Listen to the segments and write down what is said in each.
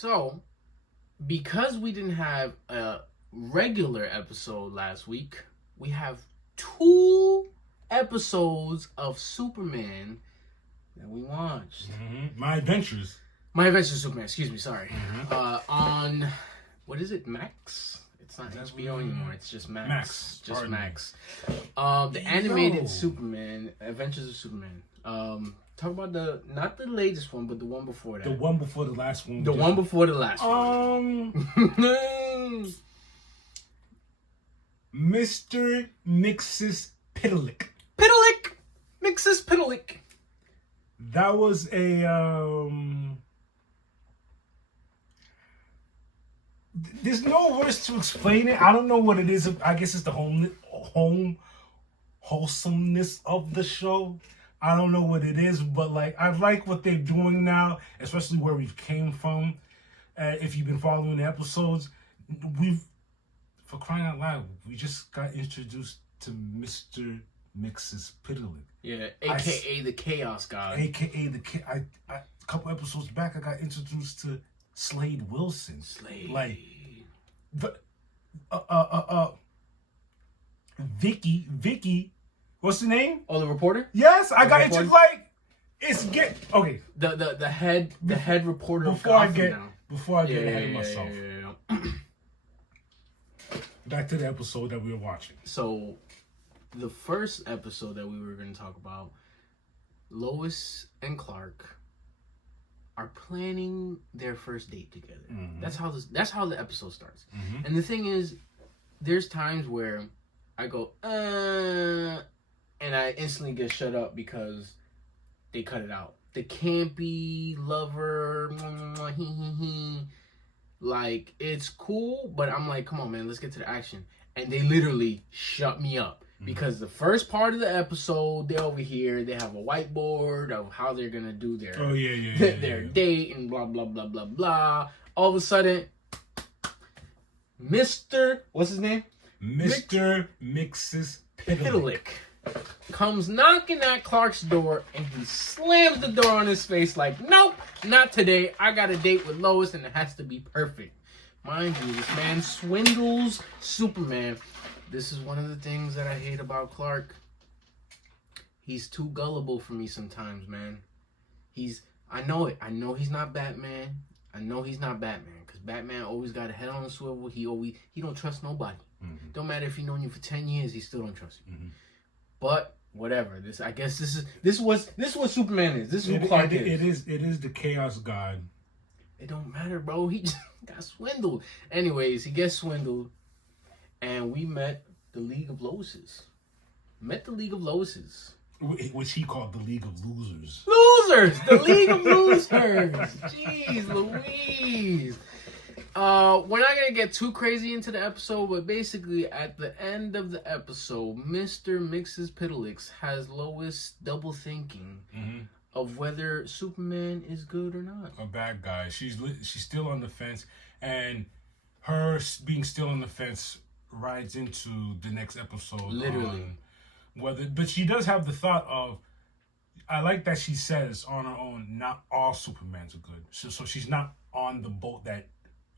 So, because we didn't have a regular episode last week, we have 2 episodes of Superman that we watched. My Adventures. My Adventures of Superman, excuse me, sorry. On, what is it, Max? It's not HBO anymore, it's just Max. Just Max. The animated Superman, Adventures of Superman. Talk about not the latest one, but the one before that. The one before the last one. The one before the last one. Mr. Mixes Pitalik. Pitalik! Mixes Pitalik. That was a there's no words to explain it. I don't know what it is. I guess it's the wholesomeness of the show. I don't know what it is, but I like what they're doing now, especially where we've came from. If you've been following the episodes, for crying out loud, we just got introduced to Mr. Mixes Pitalik. Yeah, aka the Chaos God. AKA a couple episodes back, I got introduced to Slade Wilson. Vicky, what's the name? Oh, the reporter? Yes, I got into okay. The head reporter. Before I get ahead of myself. Back to the episode that we were watching. So, the first episode that we were going to talk about, Lois and Clark are planning their first date together. Mm-hmm. That's how the episode starts. Mm-hmm. And the thing is, there's times where I go, and I instantly get shut up because they cut it out. The campy lover, like, it's cool, but I'm like, come on, man, let's get to the action. And they literally shut me up. Because the first part of the episode, they're over here, they have a whiteboard of how they're going to do their date and blah, blah, blah, blah, blah. All of a sudden, what's his name? Mr. Mixes Pitalik comes knocking at Clark's door, and he slams the door on his face like, nope, not today. I got a date with Lois, and it has to be perfect. Mind you, this man swindles Superman. This is one of the things that I hate about Clark. He's too gullible for me sometimes, man. I know it. I know he's not Batman. Because Batman always got a head on a swivel. He don't trust nobody. Mm-hmm. Don't matter if he known you for 10 years, he still don't trust you. Mm-hmm. But whatever. This is what Superman is. This is who Clark is. It is the Chaos God. It don't matter, bro. He just got swindled. Anyways, he gets swindled. And we met the League of Loises. Which he called the League of Losers. The League of Losers! Jeez Louise! We're not going to get too crazy into the episode, but basically at the end of the episode, Mr. Mixes Pitalik has Lois double thinking of whether Superman is good or not. A bad guy. She's still on the fence, and her being still on the fence rides into the next episode. Literally. But she does have the thought of, I like that she says on her own, not all Supermans are good. So she's not on the boat that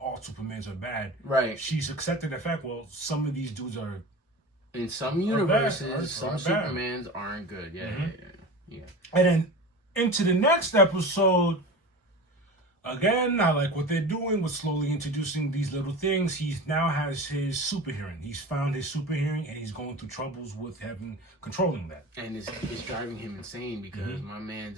all Supermans are bad. Right. She's accepted the fact, well, some of these dudes are... In some universes, some Supermans aren't good. Yeah. And then into the next episode... Again, I like what they're doing with slowly introducing these little things. He now has his super hearing. He's found his super hearing, and he's going through troubles with controlling that. And it's driving him insane because my man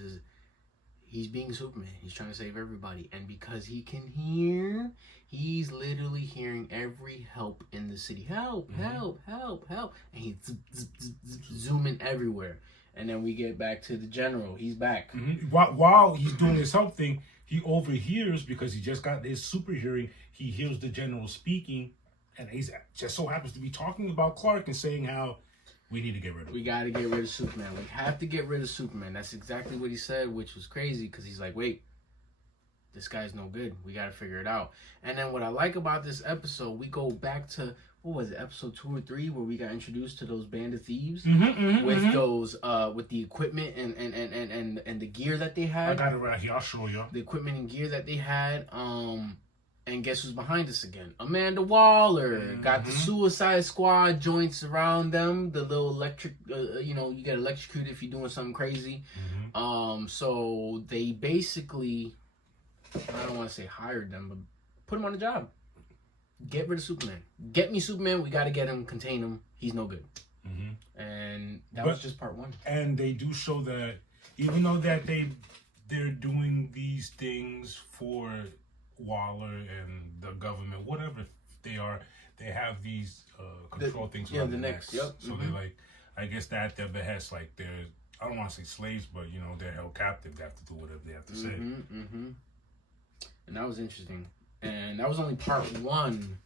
he's being Superman. He's trying to save everybody. And because he can hear, he's literally hearing every help in the city. Help, help, help, help. And he's zooming everywhere. And then we get back to the general. He's back. While he's doing his help thing, he overhears, because he just got his super hearing, he hears the general speaking, and he just so happens to be talking about Clark and saying how we need to get rid of him. We got to get rid of Superman. We have to get rid of Superman. That's exactly what he said, which was crazy, because he's like, wait, this guy's no good. We got to figure it out. And then what I like about this episode, we go back to, what was it, episode 2 or 3, where we got introduced to those band of thieves with those with the equipment and the gear that they had. I got it right here. I'll show you. The equipment and gear that they had. And guess who's behind us again? Amanda Waller. Got the Suicide Squad joints around them. The little electric, you get electrocuted if you're doing something crazy. So they basically, I don't want to say hired them, but put him on the job. Get rid of Superman. Get me Superman. We got to get him, contain him. He's no good. And that was just part 1. And they do show that even though that they're doing these things for Waller and the government, whatever they are, they have these control things around the necks. Yep. So they like, I guess that at their behest, like they're, I don't want to say slaves, but they're held captive. They have to do whatever they have to say. And that was interesting. And that was only part 1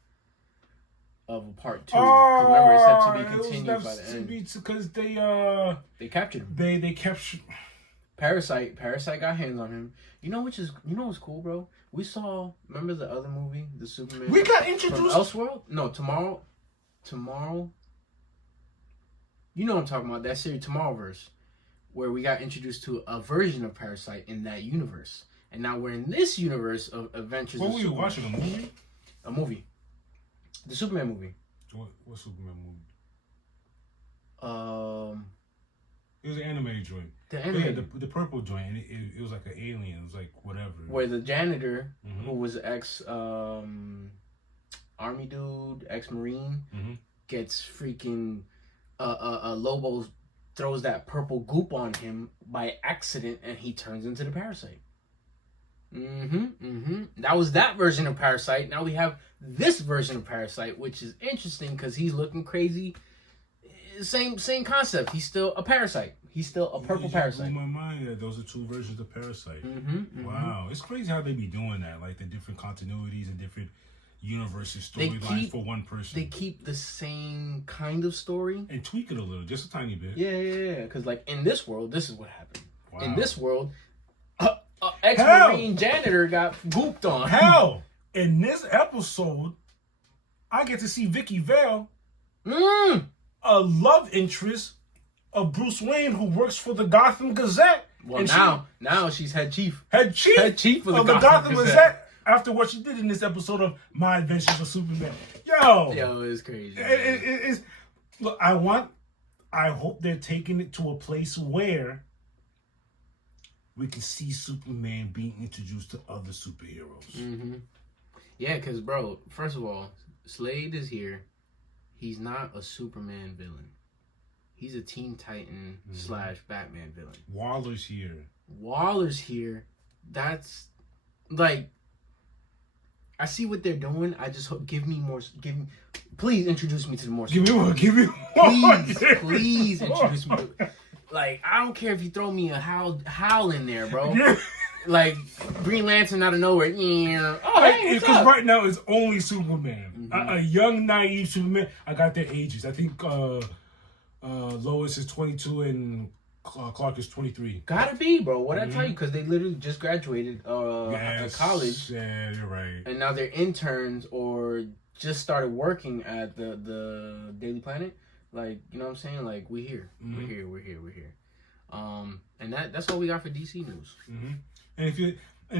of a part 2. Remember, it said to be continued by the end. Because they captured him. They captured Parasite got hands on him. You know what's cool, bro? We saw, remember the other movie, the Superman? We got introduced from Elseworld? No, Tomorrow. You know what I'm talking about, that series Tomorrowverse, where we got introduced to a version of Parasite in that universe. And now we're in this universe of Adventures What of were you Superman. watching, a movie? A movie. The Superman movie. What Superman movie? It was an animated joint. The animated. Yeah, the purple joint. And it was like an alien. It was like whatever. Where the janitor, who was ex army dude, ex marine, gets freaking Lobo throws that purple goop on him by accident, and he turns into the Parasite. That was that version of Parasite. Now we have this version of Parasite, which is interesting because he's looking crazy. Same concept. He's still a parasite. He's still a purple parasite. Blew my mind that those are 2 versions of Parasite. Wow, it's crazy how they be doing that, like the different continuities and different universes, storylines for one person. They keep the same kind of story and tweak it a little, just a tiny bit. Yeah. Because like in this world, this is what happened. Wow. In this world, ex-marine janitor got gooped on. Hell, in this episode, I get to see Vicky Vale, a love interest of Bruce Wayne, who works for the Gotham Gazette. Well, now she's head chief. Head chief of the Gotham Gazette. After what she did in this episode of My Adventures of Superman. Yo, it's crazy. It's look, I hope they're taking it to a place where we can see Superman being introduced to other superheroes. Yeah, because, bro, first of all, Slade is here. He's not a Superman villain. He's a Teen Titan / Batman villain. Waller's here. That's, like, I see what they're doing. I just hope, please introduce me to the more. Give me more. Please introduce me to, like, I don't care if you throw me a howl in there, bro. Yeah. Like, Green Lantern out of nowhere. Yeah. Oh, hey, because right now it's only Superman. A young, naive Superman. I got their ages. I think Lois is 22 and Clark is 23. Gotta be, bro. What'd I tell you? Because they literally just graduated college. Yeah, you're right. And now they're interns or just started working at the Daily Planet. Like, you know what I'm saying? Like, we're here. We're here. And that's all we got for DC news. And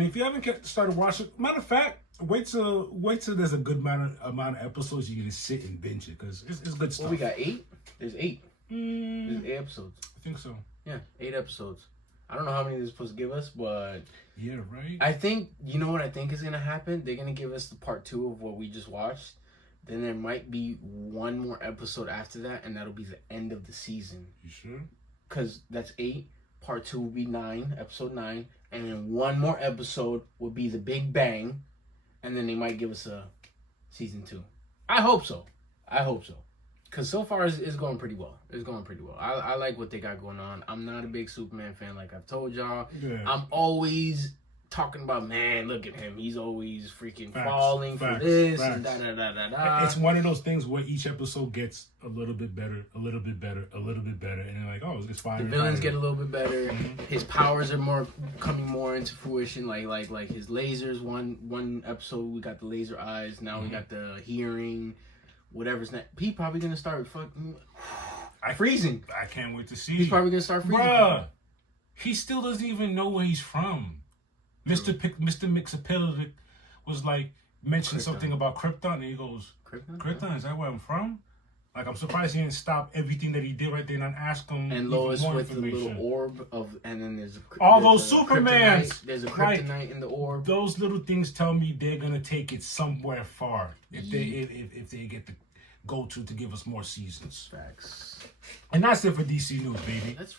if you haven't started watching, matter of fact, wait till there's a good amount of episodes you can just sit and binge it, because it's good stuff. Well, we got 8. There's 8. There's 8 episodes. I think so. Yeah, 8 episodes. I don't know how many they're supposed to give us, but yeah, right. I think, you know what I think is gonna happen? They're gonna give us the part 2 of what we just watched. Then there might be one more episode after that, and that'll be the end of the season. You sure? Because that's 8. Part 2 will be 9, episode 9. And then one more episode will be the Big Bang. And then they might give us a season 2. I hope so. Because so far it's going pretty well. I like what they got going on. I'm not a big Superman fan, like I've told y'all. Yeah. I'm always talking about, man, look at him. He's always freaking Facts, falling facts, for this facts. and da-da-da-da-da. It's one of those things where each episode gets a little bit better, a little bit better, a little bit better, and they're like, oh, it's fine. The villains get a little bit better. His powers are coming more into fruition. Like his lasers. One episode we got the laser eyes. Now we got the hearing. Whatever's next. He probably gonna start fucking freezing. I can't wait to see. He's probably gonna start freezing. Bruh, he still doesn't even know where he's from. Mr. Mixapillic was like, mentioned Krypton. something about Krypton, and he goes, Krypton, is that where I'm from? Like, I'm surprised he didn't stop everything that he did right there and ask him And even Lois more with the information. little orb of, and then there's All there's those a Supermans! kryptonite- There's a Like, kryptonite in the orb. Those little things tell me they're gonna take it somewhere far if they get the go to give us more seasons. Facts. And that's it for DC News, baby. That's